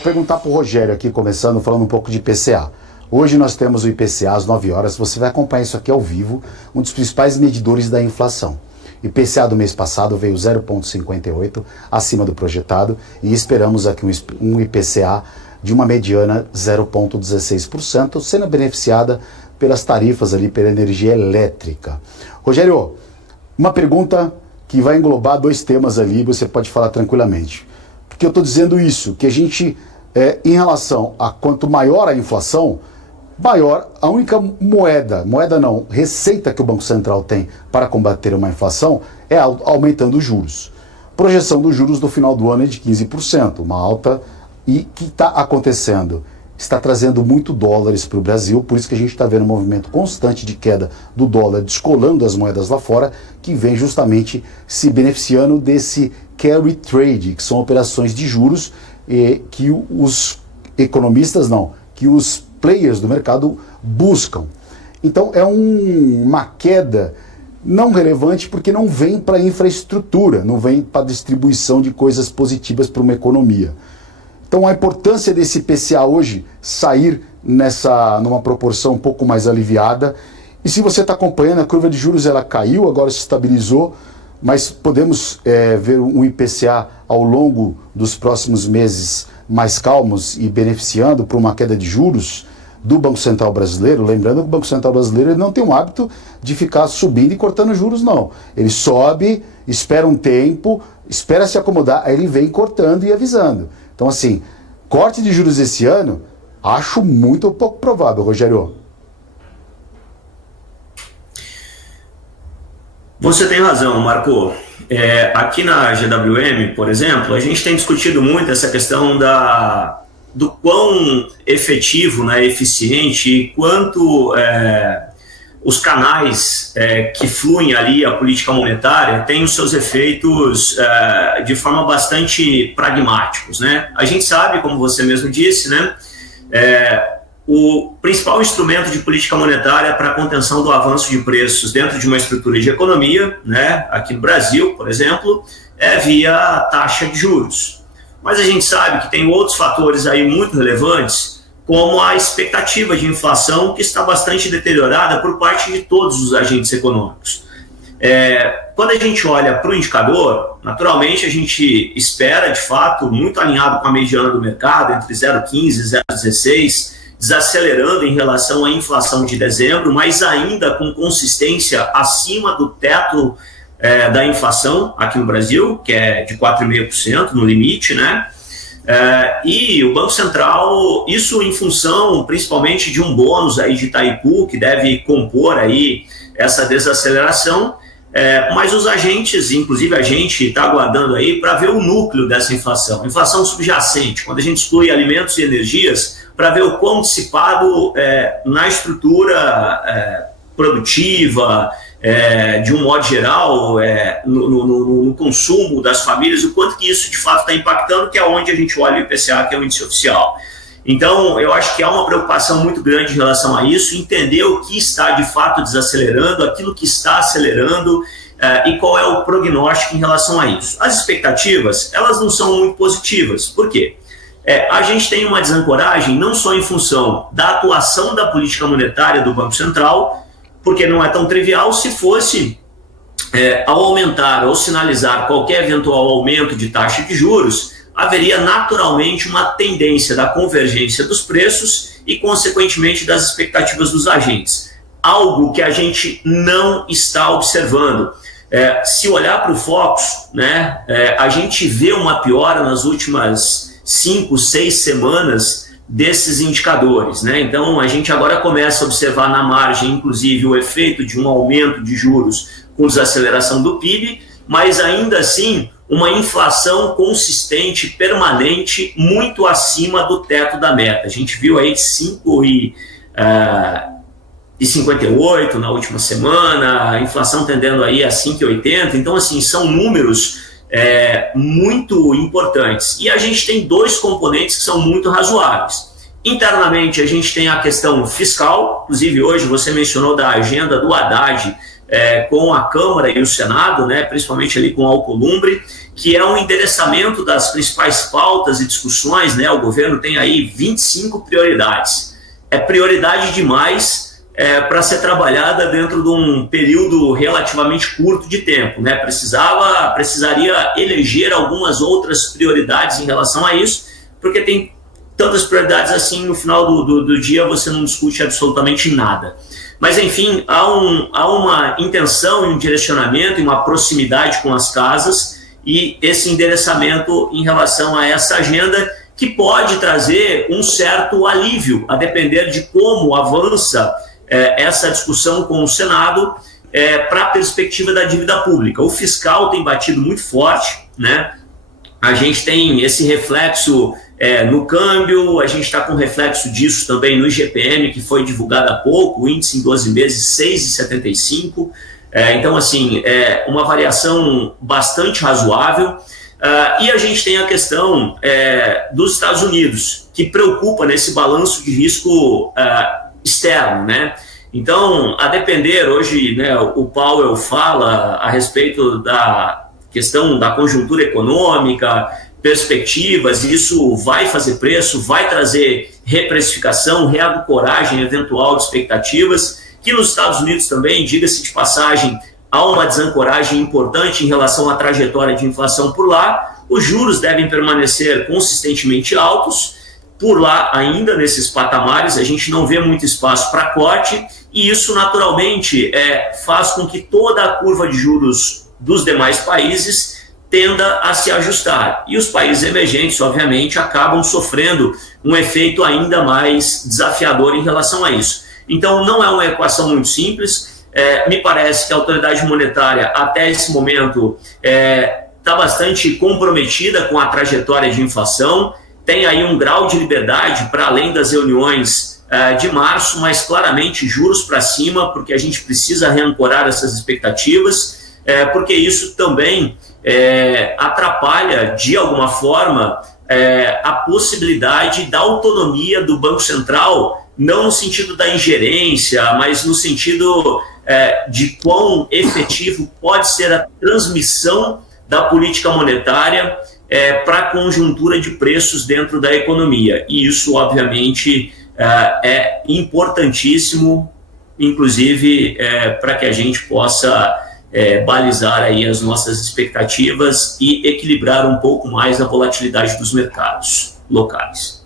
Vou perguntar para o Rogério aqui, começando, falando um pouco de IPCA. Hoje nós temos o IPCA às 9 horas, você vai acompanhar isso aqui ao vivo, um dos principais medidores da inflação. O IPCA do mês passado veio 0,58, acima do projetado, e esperamos aqui um IPCA de uma mediana 0,16%, sendo beneficiada pelas tarifas ali, pela energia elétrica. Rogério, uma pergunta que vai englobar dois temas ali, você pode falar tranquilamente. Por que eu estou dizendo isso? Que a gente, em relação a quanto maior a inflação, maior a única receita que o Banco Central tem para combater uma inflação é aumentando os juros. Projeção dos juros do final do ano é de 15%, uma alta, e que está acontecendo? Está trazendo muito dólares para o Brasil, por isso que a gente está vendo um movimento constante de queda do dólar, descolando as moedas lá fora, que vem justamente se beneficiando desse carry trade, que são operações de juros que os economistas que os players do mercado buscam. Então é uma queda não relevante porque não vem para a infraestrutura, não vem para a distribuição de coisas positivas para uma economia. Então a importância desse IPCA hoje sair numa proporção um pouco mais aliviada. E se você está acompanhando, a curva de juros ela caiu, agora se estabilizou, mas podemos ver um IPCA ao longo dos próximos meses mais calmos e beneficiando por uma queda de juros do Banco Central brasileiro. Lembrando que o Banco Central brasileiro ele não tem um hábito de ficar subindo e cortando juros, não. Ele sobe, espera um tempo, espera se acomodar, aí ele vem cortando e avisando. Então, assim, corte de juros esse ano, acho muito pouco provável, Rogério. Você tem razão, Marco. Aqui na GWM, por exemplo, a gente tem discutido muito essa questão do quão efetivo, né, eficiente e quanto os canais que fluem ali a política monetária têm os seus efeitos de forma bastante pragmáticos, né? A gente sabe, como você mesmo disse, né, o principal instrumento de política monetária para a contenção do avanço de preços dentro de uma estrutura de economia, né, aqui no Brasil, por exemplo, é via taxa de juros. Mas a gente sabe que tem outros fatores aí muito relevantes, como a expectativa de inflação, que está bastante deteriorada por parte de todos os agentes econômicos. Quando a gente olha para o indicador, naturalmente a gente espera, de fato, muito alinhado com a mediana do mercado, entre 0,15 e 0,16, desacelerando em relação à inflação de dezembro, mas ainda com consistência acima do teto da inflação aqui no Brasil, que é de 4,5% no limite, né? E o Banco Central, isso em função principalmente de um bônus aí de Itaipu, que deve compor aí essa desaceleração, mas os agentes, inclusive a gente está aguardando aí para ver o núcleo dessa inflação subjacente, quando a gente exclui alimentos e energias, para ver o quão dissipado na estrutura produtiva, de um modo geral, no consumo das famílias, o quanto que isso de fato está impactando, que é onde a gente olha o IPCA, que é o índice oficial. Então, eu acho que há uma preocupação muito grande em relação a isso, entender o que está de fato desacelerando, aquilo que está acelerando e qual é o prognóstico em relação a isso. As expectativas, elas não são muito positivas. Por quê? A gente tem uma desancoragem não só em função da atuação da política monetária do Banco Central, porque não é tão trivial. Se fosse ao aumentar ou sinalizar qualquer eventual aumento de taxa de juros, haveria naturalmente uma tendência da convergência dos preços e, consequentemente, das expectativas dos agentes. Algo que a gente não está observando. Se olhar para o Focus, né, a gente vê uma piora nas últimas 5, 6 semanas desses indicadores, né? Então a gente agora começa a observar na margem, inclusive, o efeito de um aumento de juros com desaceleração do PIB, mas ainda assim uma inflação consistente, permanente, muito acima do teto da meta. A gente viu aí 5,58 na última semana, a inflação tendendo aí a 5,80. Então, assim, são números muito importantes. E a gente tem dois componentes que são muito razoáveis. Internamente, a gente tem a questão fiscal, inclusive hoje você mencionou da agenda do Haddad com a Câmara e o Senado, né, principalmente ali com o Alcolumbre, que é um endereçamento das principais pautas e discussões, né? O governo tem aí 25 prioridades. É prioridade demais para ser trabalhada dentro de um período relativamente curto de tempo, né? Precisaria eleger algumas outras prioridades em relação a isso, porque tem tantas prioridades assim, no final do dia você não discute absolutamente nada. Mas, enfim, há uma intenção e um direcionamento e uma proximidade com as casas e esse endereçamento em relação a essa agenda que pode trazer um certo alívio, a depender de como avança essa discussão com o Senado para a perspectiva da dívida pública. O fiscal tem batido muito forte, né? A gente tem esse reflexo no câmbio, a gente está com reflexo disso também no IGPM, que foi divulgado há pouco, o índice em 12 meses 6,75. Então, assim, uma variação bastante razoável. E a gente tem a questão dos Estados Unidos, que preocupa nesse balanço de risco externo, né? Então, a depender, hoje, né, o Powell fala a respeito da questão da conjuntura econômica, perspectivas, isso vai fazer preço, vai trazer reprecificação, reancoragem eventual de expectativas, que nos Estados Unidos também, diga-se de passagem, há uma desancoragem importante em relação à trajetória de inflação por lá, os juros devem permanecer consistentemente altos, por lá ainda nesses patamares, a gente não vê muito espaço para corte, e isso naturalmente faz com que toda a curva de juros dos demais países tenda a se ajustar. E os países emergentes, obviamente, acabam sofrendo um efeito ainda mais desafiador em relação a isso. Então, não é uma equação muito simples. Me parece que a autoridade monetária, até esse momento, está bastante comprometida com a trajetória de inflação, tem aí um grau de liberdade para além das reuniões de março, mas claramente juros para cima, porque a gente precisa reancorar essas expectativas, porque isso também atrapalha, de alguma forma, a possibilidade da autonomia do Banco Central, não no sentido da ingerência, mas no sentido de quão efetivo pode ser a transmissão da política monetária para a conjuntura de preços dentro da economia. E isso, obviamente, é importantíssimo, inclusive, para que a gente possa balizar aí as nossas expectativas e equilibrar um pouco mais a volatilidade dos mercados locais.